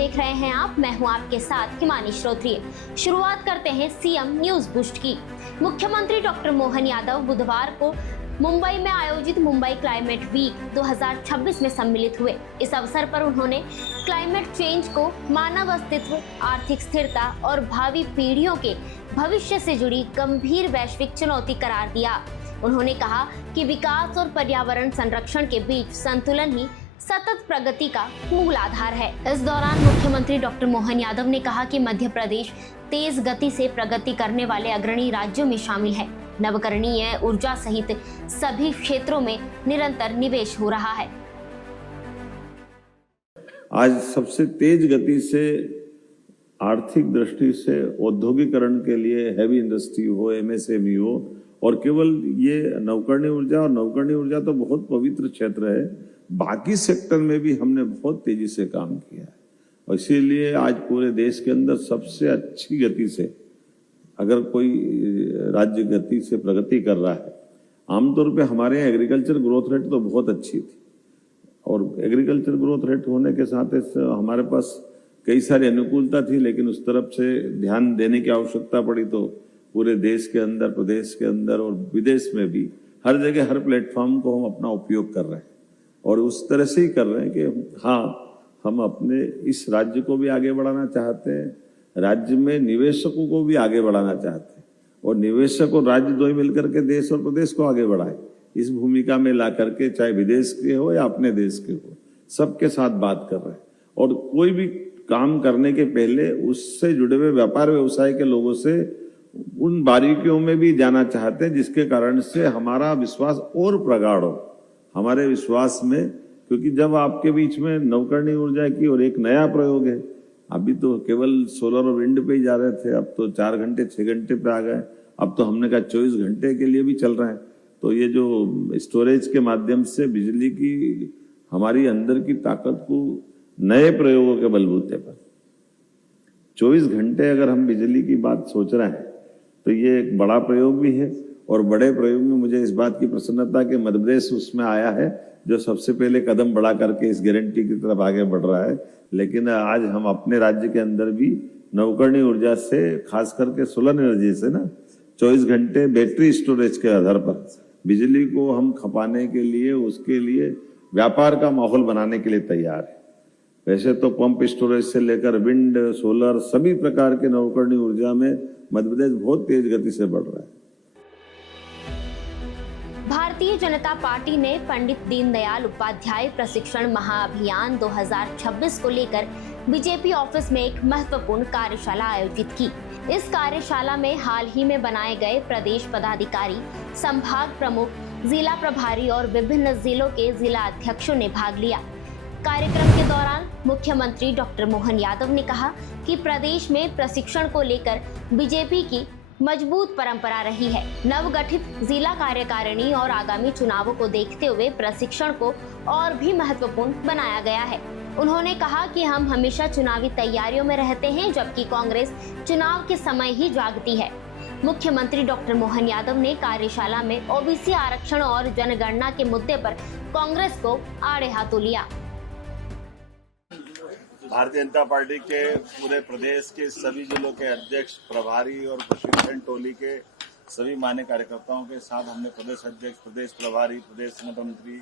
देख रहे हैं आप, मैं हूं आपके साथ हिमानी श्रोत्रिय। शुरुआत करते हैं सीएम न्यूज बुस्ट की। मुख्यमंत्री डॉक्टर मोहन यादव बुधवार को मुंबई में आयोजित मुंबई क्लाइमेट वीक 2026 में सम्मिलित हुए। इस अवसर पर उन्होंने क्लाइमेट चेंज को मानव अस्तित्व, आर्थिक स्थिरता और भावी पीढ़ियों के भविष्य से जुड़ी गंभीर वैश्विक चुनौती करार दिया। उन्होंने कहा कि विकास और पर्यावरण संरक्षण के बीच संतुलन ही सतत प्रगति का मूल आधार है। इस दौरान मुख्यमंत्री डॉक्टर मोहन यादव ने कहा कि मध्य प्रदेश तेज गति से प्रगति करने वाले अग्रणी राज्यों में शामिल है। नवकरणीय ऊर्जा सहित सभी क्षेत्रों में निरंतर निवेश हो रहा है। आज सबसे तेज गति से आर्थिक दृष्टि से औद्योगिकरण के लिए हैवी इंडस्ट्री हो, एमएसएमई हो, और केवल ये नवकरणीय ऊर्जा, और नवकरणीय ऊर्जा तो बहुत पवित्र क्षेत्र है, बाकी सेक्टर में भी हमने बहुत तेजी से काम किया है। और इसीलिए आज पूरे देश के अंदर सबसे अच्छी गति से अगर कोई राज्य गति से प्रगति कर रहा है, आमतौर पे हमारे यहाँ एग्रीकल्चर ग्रोथ रेट तो बहुत अच्छी थी, और एग्रीकल्चर ग्रोथ रेट होने के साथ हमारे पास कई सारी अनुकूलता थी, लेकिन उस तरफ से ध्यान देने की आवश्यकता पड़ी। तो पूरे देश के अंदर, प्रदेश के अंदर और विदेश में भी हर जगह, हर प्लेटफॉर्म को हम अपना उपयोग कर रहे हैं, और उस तरह से ही कर रहे हैं कि हाँ, हम अपने इस राज्य को भी आगे बढ़ाना चाहते हैं, राज्य में निवेशकों को भी आगे बढ़ाना चाहते हैं, और निवेशक और राज्य दो ही मिलकर के देश और प्रदेश को आगे बढ़ाए। इस भूमिका में ला करके, चाहे विदेश के हो या अपने देश के हो, सबके साथ बात कर रहे हैं। और कोई भी काम करने के पहले उससे जुड़े हुए व्यापार व्यवसाय के लोगों से उन बारीकियों में भी जाना चाहते हैं, जिसके कारण से हमारा विश्वास और प्रगाढ़ हो हमारे विश्वास में। क्योंकि जब आपके बीच में नवकरणीय ऊर्जा की और एक नया प्रयोग है, अभी तो केवल सोलर और विंड पे ही जा रहे थे, अब तो 4 घंटे 6 घंटे पे आ गए, अब तो हमने कहा 24 घंटे के लिए भी चल रहा है। तो ये जो स्टोरेज के माध्यम से बिजली की हमारी अंदर की ताकत को नए प्रयोगों के बलबूते पर 24 घंटे अगर हम बिजली की बात सोच रहे हैं, तो ये एक बड़ा प्रयोग भी है। और बड़े प्रयोग में मुझे इस बात की प्रसन्नता कि मध्य प्रदेश उसमें आया है, जो सबसे पहले कदम बढ़ा करके इस गारंटी की तरफ आगे बढ़ रहा है। लेकिन आज हम अपने राज्य के अंदर भी नवकरणीय ऊर्जा से, खास करके सोलर एनर्जी से ना, 24 घंटे बैटरी स्टोरेज के आधार पर बिजली को हम खपाने के लिए, उसके लिए व्यापार का माहौल बनाने के लिए तैयार है। वैसे तो पंप स्टोरेज से लेकर विंड, सोलर, सभी प्रकार के नवकरणीय ऊर्जा में मध्य प्रदेश बहुत तेज गति से बढ़ रहा है। भारतीय जनता पार्टी ने पंडित दीनदयाल उपाध्याय प्रशिक्षण महाअभियान 2026 को लेकर बीजेपी ऑफिस में एक महत्वपूर्ण कार्यशाला आयोजित की। इस कार्यशाला में हाल ही में बनाए गए प्रदेश पदाधिकारी, संभाग प्रमुख, जिला प्रभारी और विभिन्न जिलों के जिला अध्यक्षों ने भाग लिया। कार्यक्रम के दौरान मुख्यमंत्री डॉक्टर मोहन यादव ने कहा कि प्रदेश में प्रशिक्षण को लेकर बीजेपी की मजबूत परंपरा रही है। नवगठित जिला कार्यकारिणी और आगामी चुनावों को देखते हुए प्रशिक्षण को और भी महत्वपूर्ण बनाया गया है। उन्होंने कहा कि हम हमेशा चुनावी तैयारियों में रहते हैं, जबकि कांग्रेस चुनाव के समय ही जागती है। मुख्यमंत्री डॉक्टर मोहन यादव ने कार्यशाला में ओबीसी आरक्षण और जनगणना के मुद्दे पर कांग्रेस को आड़े हाथों लिया। भारतीय जनता पार्टी के पूरे प्रदेश के सभी जिलों के अध्यक्ष, प्रभारी और प्रशिक्षण टोली के सभी मान्य कार्यकर्ताओं के साथ हमने प्रदेश अध्यक्ष, प्रदेश प्रभारी, प्रदेश संगठन मंत्री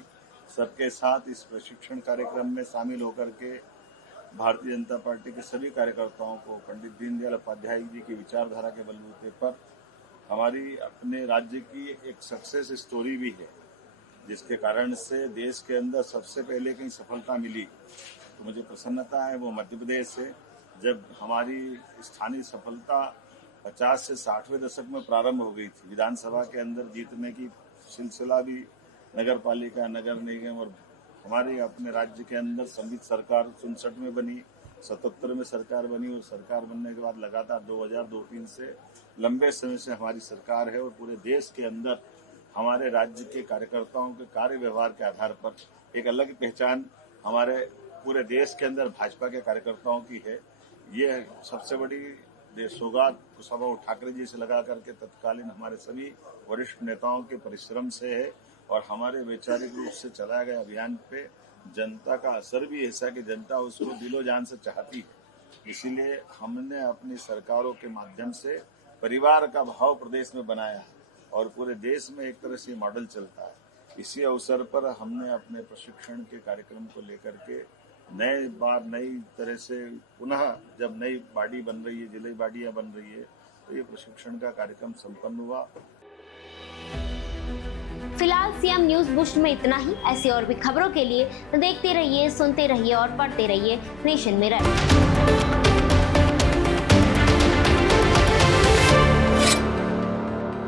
सबके साथ इस प्रशिक्षण कार्यक्रम में शामिल होकर के भारतीय जनता पार्टी के सभी कार्यकर्ताओं को पंडित दीनदयाल उपाध्याय जी की विचारधारा के बलबूते पर हमारी अपने राज्य की एक सक्सेस स्टोरी भी है, जिसके कारण से देश के अंदर सबसे पहले कहीं सफलता मिली तो मुझे प्रसन्नता है वो मध्य प्रदेश से। जब हमारी स्थानीय सफलता 50 से 60वें दशक में प्रारंभ हो गई थी, विधानसभा के अंदर जीतने की सिलसिला भी नगर पालिका, नगर निगम और हमारे अपने राज्य के अंदर संवित सरकार 67 में बनी, 77 में सरकार बनी, और सरकार बनने के बाद लगातार 2002-03 से लंबे समय से हमारी सरकार है। और पूरे देश के अंदर हमारे राज्य के कार्यकर्ताओं के कार्य व्यवहार के आधार पर एक अलग पहचान हमारे पूरे देश के अंदर भाजपा के कार्यकर्ताओं की है। ये सबसे बड़ी सौगात कुशाभाऊ ठाकरे जी से लगा करके तत्कालीन हमारे सभी वरिष्ठ नेताओं के परिश्रम से है, और हमारे वैचारिक रूप से चलाए गए अभियान पे जनता का असर भी ऐसा है कि जनता उसको दिलो जान से चाहती है। इसीलिए हमने अपनी सरकारों के माध्यम से परिवार का भाव प्रदेश में बनाया और पूरे देश में एक तरह से मॉडल चलता है। इसी अवसर पर हमने अपने प्रशिक्षण के कार्यक्रम को लेकर के नई तरह से पुनः जब नई बाड़ी बन रही है, जिले बाड़ियां बन रही है, तो ये प्रशिक्षण का कार्यक्रम संपन्न हुआ। फिलहाल सीएम न्यूज बुस्ट में इतना ही। ऐसी और भी खबरों के लिए देखते रहिए, सुनते रहिए और पढ़ते रहिए नेशन मिरर।